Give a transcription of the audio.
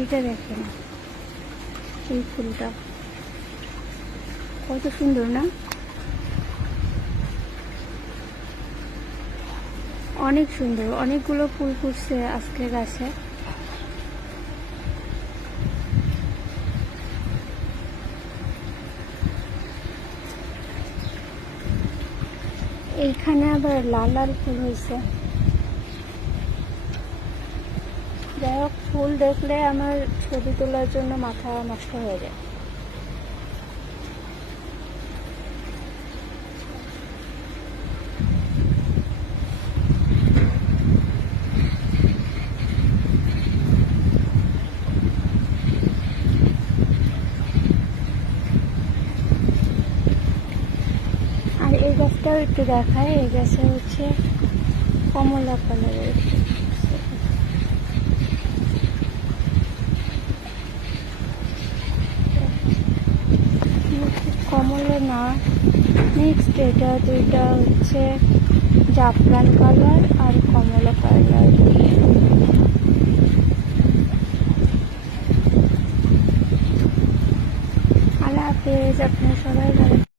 এটা দেখেন, এই ফুলটা কত সুন্দর না? অনেক সুন্দর, অনেকগুলো ফুল ফুটছে আজকে গাছে। এইখানে আবার লাল লাল ফুল হয়েছে। যাই হোক, ফুল দেখলে আমার ছবি তোলার জন্য মাথা নষ্ট হয়ে যায়। আর এই গাছটাও একটু দেখায়। এই গাছে হচ্ছে কমলা কালারের কমলা না, নেক্সট এটা দুইটা হচ্ছে জাফরান কালার আর কমলা কালার। আল্লাহ হাফেজ, আপনারা সবাই ভালো।